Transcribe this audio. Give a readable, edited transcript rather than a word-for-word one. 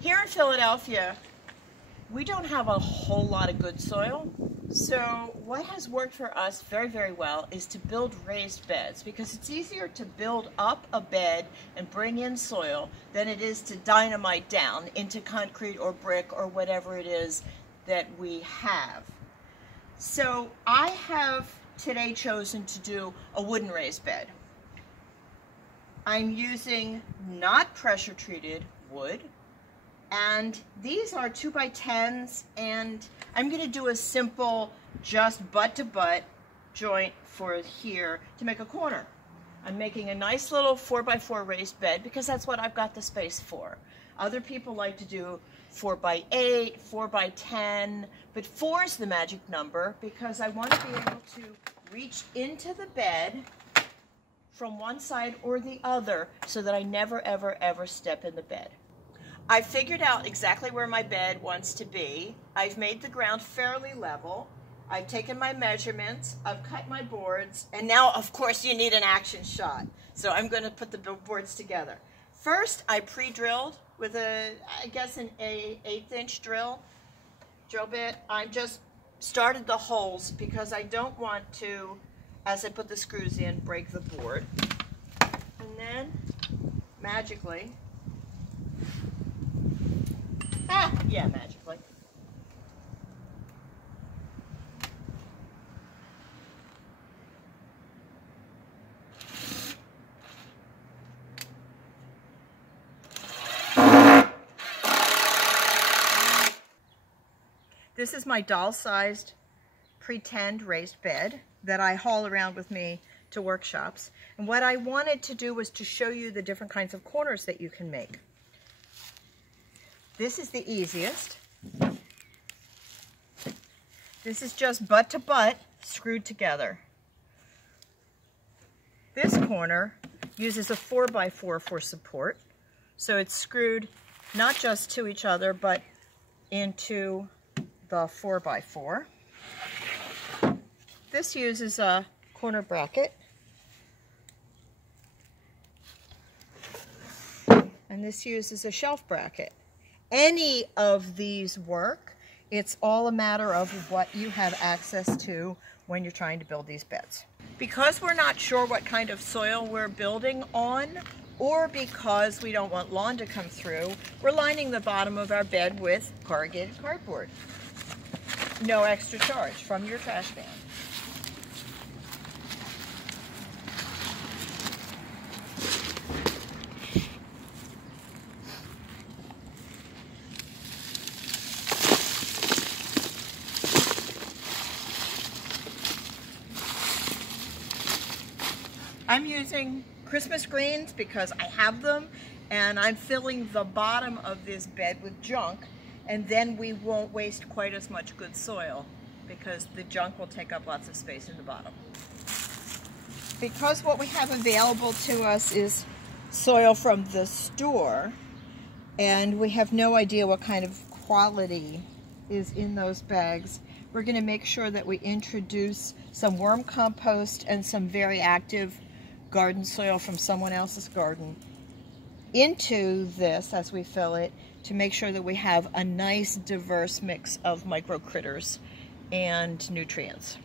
Here in Philadelphia, we don't have a whole lot of good soil. So what has worked for us very, very well is to build raised beds, because it's easier to build up a bed and bring in soil than it is to dynamite down into concrete or brick or whatever it is that we have. So I have today chosen to do a wooden raised bed. I'm using not pressure treated wood, and these are 2x10s, and I'm going to do a simple just butt to butt joint for here to make a corner. I'm making a nice little 4x4 raised bed because that's what I've got the space for. Other people like to do 4x8, 4x10, but 4 is the magic number because I want to be able to reach into the bed from one side or the other so that I never, ever, ever step in the bed. I figured out exactly where my bed wants to be. I've made the ground fairly level. I've taken my measurements, I've cut my boards, and now, of course, you need an action shot. So I'm going to put the boards together. First, I pre-drilled with I guess an 1/8" drill bit. I just started the holes because I don't want to, as I put the screws in, break the board. And then, magically, magically. This is my doll-sized pretend raised bed that I haul around with me to workshops. And what I wanted to do was to show you the different kinds of corners that you can make. This is the easiest. This is just butt to butt screwed together. This corner uses a 4x4 for support. So it's screwed not just to each other, but into the 4x4. This uses a corner bracket. And this uses a shelf bracket. Any of these work. It's all a matter of what you have access to when you're trying to build these beds. Because we're not sure what kind of soil we're building on, or because we don't want lawn to come through, we're lining the bottom of our bed with corrugated cardboard. No extra charge from your trash can. I'm using Christmas greens because I have them, and I'm filling the bottom of this bed with junk, and then we won't waste quite as much good soil because the junk will take up lots of space in the bottom. Because what we have available to us is soil from the store, and we have no idea what kind of quality is in those bags, we're going to make sure that we introduce some worm compost and some very active garden soil from someone else's garden into this as we fill it, to make sure that we have a nice diverse mix of micro critters and nutrients.